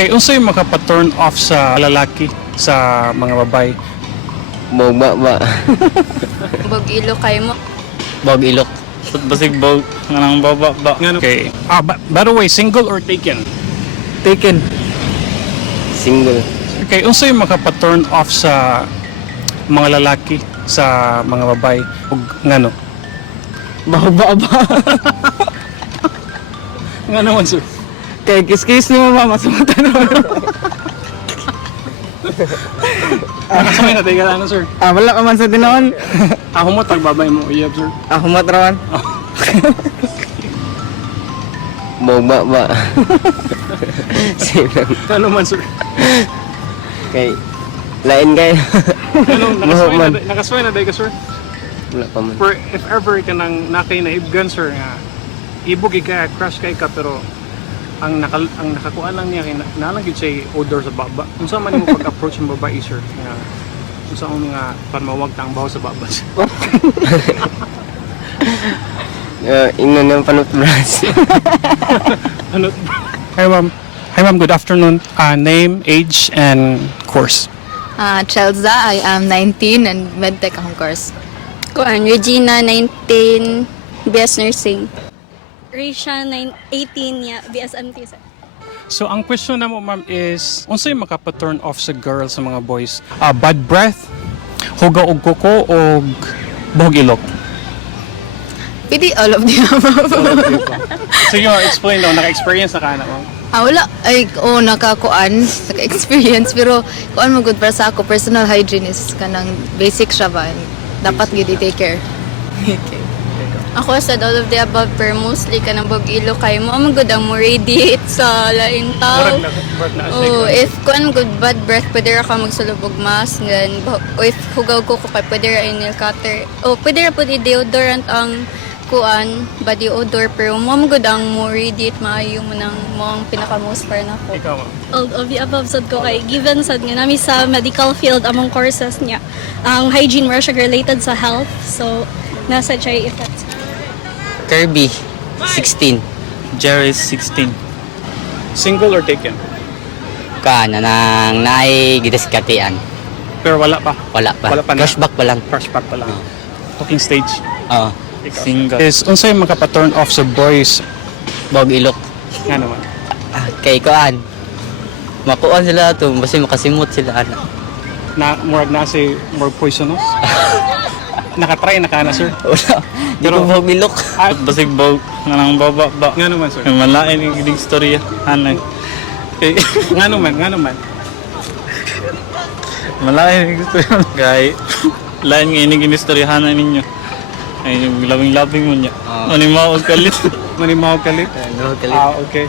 Kay unsay makapa-turn off sa lalaki sa mga babae? Bog ba? Bog ilo kay mo. Bog ilok. Basig bog nang baba ba. Okay. By the way, single or taken? Taken. Single. Kay unsay makapa-turn off sa mga lalaki sa mga babae? Ug ngano? Baba ba. Ngano man sir? Kay kiss-kiss ni mama masumata naman. Nakasabay na tayo ano sir? Wala ka man sa tinawan. Ako mo tagbabay mo uyab sir. Ako matrawan. Bog ba? Sino? Ano man sir? Kay lain kayo. Ano nakasway na tayo ka sir? Wala pa man. For if ever ka nang nakay na ibgan sir nga ibog ka crush kay ka pero ang nakakuha lang niya kay nalang gid siya odor sa baba. Unsa man imong pag-approach ng babae sir nga unsa ang mga panmawag tang baho sa baba. Ingnan ng panutbras. Ano? Hi ma'am. Hi ma'am, good afternoon. Name, age and course. Chelza, I am 19 and medtech akong course. Kuan Regina 19 BS nursing. Risha 18 niya BSMT sir. So ang question na mo ma'am is unsay makapa-turn off sa girl sa mga boys? Bad breath, hugaw og kuko og buhok ilok. Pwede all of the above. Sige, explain daw, naka-experience na ka na ma'am. Wala. Ay, nakakuan. Naka-experience. Pero, kuan mo good para sa ako. Personal hygiene is kanang basic siya ba? Dapat gid i-take care. Ako sa all of the above, pero mostly kanang bog ilo kay mo. Ang good ang mo radiate sa lain tao. Oh, if kuan good bad breath, pwede ra ka magsulubog mask. Then, if hugaw ko kay pwede ra nail cutter. Oh, pwede ra pud deodorant ang kuan body odor pero mo good ang mo radiate maayo mo nang mo ang pinaka most para nako. Ikaw ma'am. All of the above sad ko kay given sad nga nami sa medical field among courses niya. Ang hygiene mo siya related sa health. So nasa siya effects. Kirby 16. Jerry is 16. Single or taken? Kana nang naay gidiskatian. Pero wala pa. Wala pa. Wala pa na. Flashback pa lang. First pack pa lang. Talking stage. Oo. Single. Is unsay makapa-turn off sa boys? Bog ilok. Nga naman. Kay kuan. Makuan sila to, basta makasimot sila ana. Na murag na si more poisonous. Nakatry na ka na sir. Wala. Di ko Pero- bog ilok. Basig bog nang baba ba. Nga naman sir. Malain yung gining storya. Hanay. Kay Nga naman. malain yung gusto yun. Kay lain nga ining ginistoryahan ninyo. Ay yung labing-labing mo niya. Oo. Manimaw og kalit. Manimaw kalit. Ano kalit? Okay.